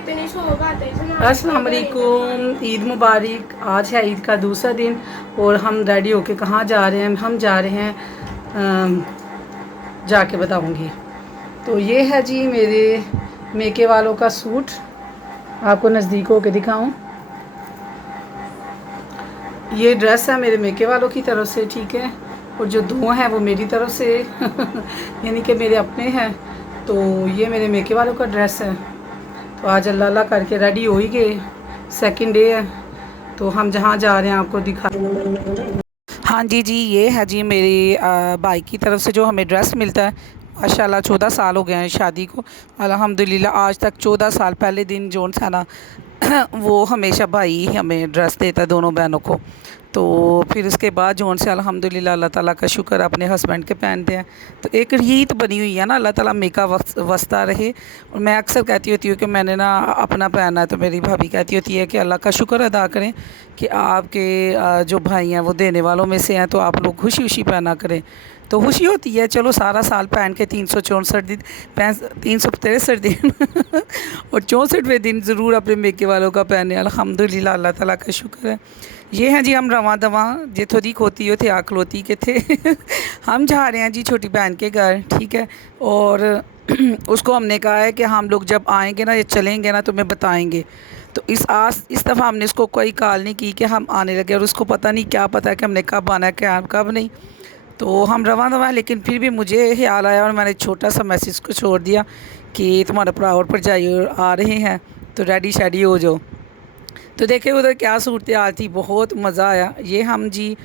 अस्सलाम वालेकुम, ईद मुबारक। आज है ईद का दूसरा दिन और हम रेडी होके कहाँ जा रहे हैं? हम जा रहे हैं जाके बताऊंगी। तो ये है जी मेरे मेके वालों का सूट, आपको नज़दीक होके दिखाऊं। ये ड्रेस है मेरे मेके वालों की तरफ से, ठीक है, और जो दो हैं वो मेरी तरफ से यानी कि मेरे अपने हैं। तो ये मेरे मेके वालों का ड्रेस है। तो आज अल्लाह अल्लाह करके रेडी हो ही गए, सेकंड डे है। तो हम जहाँ जा रहे हैं आपको दिखा। हाँ जी जी, ये है जी मेरी भाई की तरफ से जो हमें ड्रेस मिलता है। माशाल्लाह 14 साल हो गए हैं शादी को, अल्हम्दुलिल्लाह। आज तक 14 साल, पहले दिन जोन था ना वो हमेशा भाई हमें ड्रेस देता है, दोनों बहनों को। तो फिर उसके बाद जोन से अल्हम्दुलिल्लाह अल्लाह ताला का शुक्र, अपने हस्बैंड के पहनते हैं। तो एक रीत बनी हुई है ना, अल्लाह ताला मेका वस्ता रहे। और मैं अक्सर कहती होती हूँ कि मैंने ना अपना पहना है, तो मेरी भाभी कहती होती है कि अल्लाह का शुक्र अदा करें कि आपके जो भाई हैं वो देने वालों में से हैं, तो आप लोग खुशी खुशी पहना करें। तो खुशी होती है, चलो सारा साल पहन के 364 दिन 363 दिन और 64वें दिन ज़रूर अपने मेके वालों का पहने। अल्हम्दुलिल्लाह, अल्लाह ताला का शुक्र है। ये हैं जी हम रवा दवा जे थोड़ी खोती हो थे आखलोती के थे हम जा रहे हैं जी छोटी बहन के घर, ठीक है। और उसको हमने कहा है कि हम लोग जब आएंगे ना या चलेंगे ना तो मैं बताएंगे। तो इस दफ़ा हमने उसको कोई कॉल नहीं की कि हम आने लगे, और उसको पता नहीं क्या पता है कि हमने कब आना है क्या कब नहीं। तो हम रवा दवा हैं, लेकिन फिर भी मुझे ख्याल आया और मैंने छोटा सा मैसेज को छोड़ दिया कि तुम्हारा भरा और भरजाई आ रहे हैं, तो रेडी शेडी हो जाओ। तो देखे उधर क्या सूरत हाल थी, बहुत मज़ा आया। ये हम जी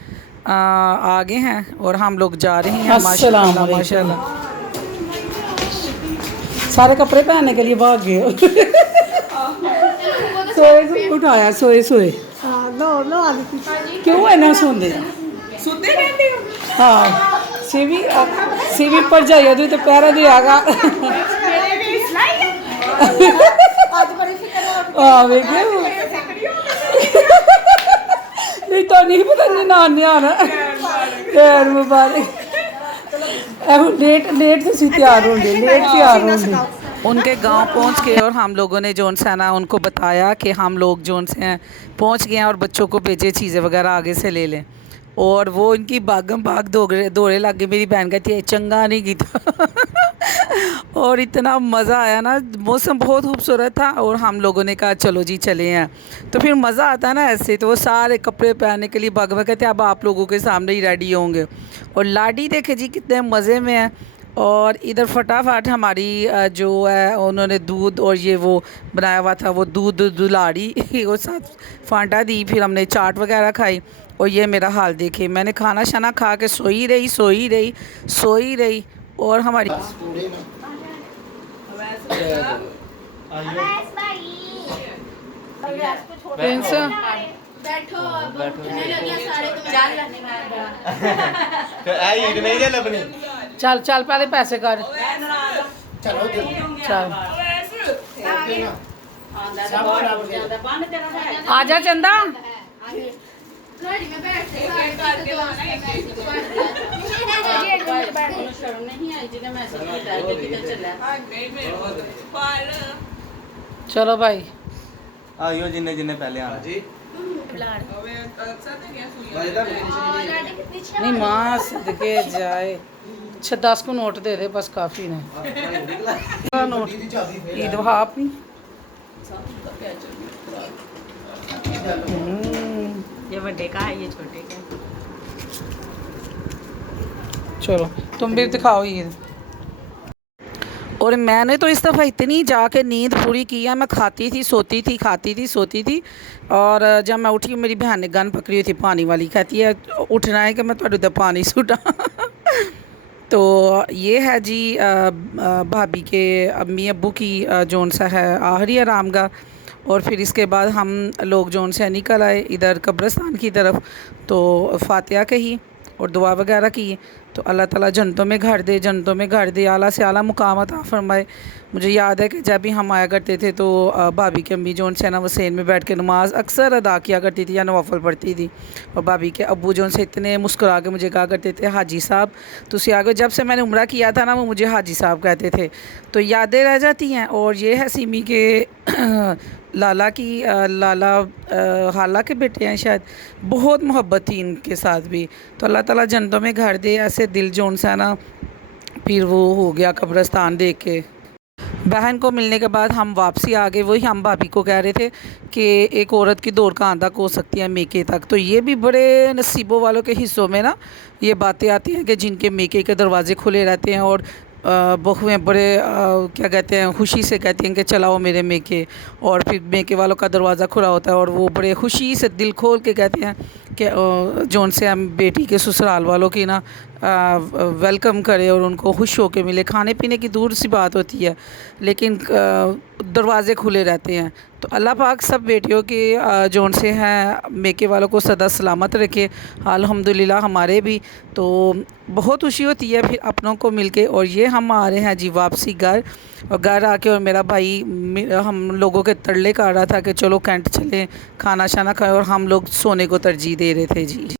आगे हैं और हम लोग जा रहे हैं। माशाल्लाह माशाल्लाह, सारे कपड़े पहनने के लिए भाग गए सोए उठाया सोए सोए क्यों है ना सोंदे हाँ सीवी पर जाइए तो पैरा दे आगा नहीं तो नहीं पता नहीं नानी आना खैर मुबारक। लेट लेट से तैयार होंगे, लेट तैयार होंगे। उनके गांव पहुंच गए और हम लोगों ने जोन से ना उनको बताया कि हम लोग जोन से हैं पहुंच गए हैं और बच्चों को भेजे चीज़ें वगैरह आगे से ले लें। और वो इनकी भागम भाग दौड़े लग गई। मेरी बहन कहती है चंगा नहीं गीता और इतना मज़ा आया ना, मौसम बहुत खूबसूरत था और हम लोगों ने कहा चलो जी चले हैं। तो फिर मज़ा आता है ना ऐसे। तो वो सारे कपड़े पहनने के लिए भाग भाग कहते हैं अब आप लोगों के सामने ही रेडी होंगे। और लाडी देखे जी कितने मज़े में है। और इधर फटाफट हमारी जो है उन्होंने दूध और ये वो बनाया हुआ था, वो दूध दुलाड़ी और साथ फांटा दी। फिर हमने चाट वगैरह खाई। और ये मेरा हाल देखे, मैंने खाना शाना खा के सोई रही। और हमारी चल चल पहले पैसे कर चल आजा चंदा चलो भाई आइयो जिन्ने जिन्ने पहले आना जी। नहीं माँ सदके जाए। अच्छा 10 को नोट दे दे बस, काफ़ी ने नोट ईद आप नहीं। ये बड़े का है, ये छोटे का। चलो तुम भी दिखाओ ईद। और मैंने तो इस दफ़ा इतनी जाके नींद पूरी की है, मैं खाती थी सोती थी खाती थी सोती थी। और जब मैं उठी मेरी बहन ने गन पकड़ी हुई थी पानी वाली, कहती है उठना है कि मैं थोड़े उधर पानी सुटा तो ये है जी भाभी के अम्मी अब्बू की जोन सा है आखिरी आराम का। और फिर इसके बाद हम लोग जोन से निकल आए इधर कब्रिस्तान की तरफ। तो फातिहा कही और दुआ वगैरह की तो अल्लाह ताला जन्नतों में घर दे, जन्नतों में घर दे, आला से आला मुकाम अता फरमाए। मुझे याद है कि जब भी हम आया करते थे तो भाभी की अम्मी जो है ना वो सेन में बैठ के नमाज अक्सर अदा किया करती थी या नवाफल पढ़ती थी। और भाभी के अब्बू जो से इतने मुस्कुरा के मुझे कहा करते थे, हाजी साहब तुसी आ गए। जब से मैंने उम्रा किया था ना वो मुझे हाजी साहब कहते थे। तो यादें रह जाती हैं। और ये है सिमी के लाला की लाला हाला के बेटे हैं शायद, बहुत मोहब्बत थी इनके साथ भी। तो अल्लाह ताला जन्नतों में घर दे। ऐसे दिल जोन सा ना फिर वो हो गया कब्रिस्तान देख के। बहन को मिलने के बाद हम वापसी आ गए। वही हम भाभी को कह रहे थे कि एक औरत की दौड़ कहाँ तक हो सकती है, मेके तक। तो ये भी बड़े नसीबों वालों के हिस्सों में ना ये बातें आती हैं कि जिनके मेके के दरवाजे खुले रहते हैं और बहुएँ बड़े क्या कहते हैं खुशी से कहती हैं कि चलाओ मेरे मेके। और फिर मेके वालों का दरवाज़ा खुला होता है और वो बड़े खुशी से दिल खोल के कहते हैं कि जौन से हम बेटी के ससुराल वालों की ना वेलकम करें और उनको खुश होकर मिले। खाने पीने की दूर सी बात होती है लेकिन दरवाज़े खुले रहते हैं। तो अल्लाह पाक सब बेटियों के जौन से हैं मेके वालों को सदा सलामत रखे, अल्हम्दुलिल्लाह हमारे भी। तो बहुत खुशी होती है फिर अपनों को मिलके। और ये हम आ रहे हैं जी वापसी घर। और घर आके और मेरा भाई हम लोगों के तरले कर रहा था कि चलो कैंट चलें, खाना शाना खाएं, और हम लोग सोने को तरजीह दे रहे थे जी।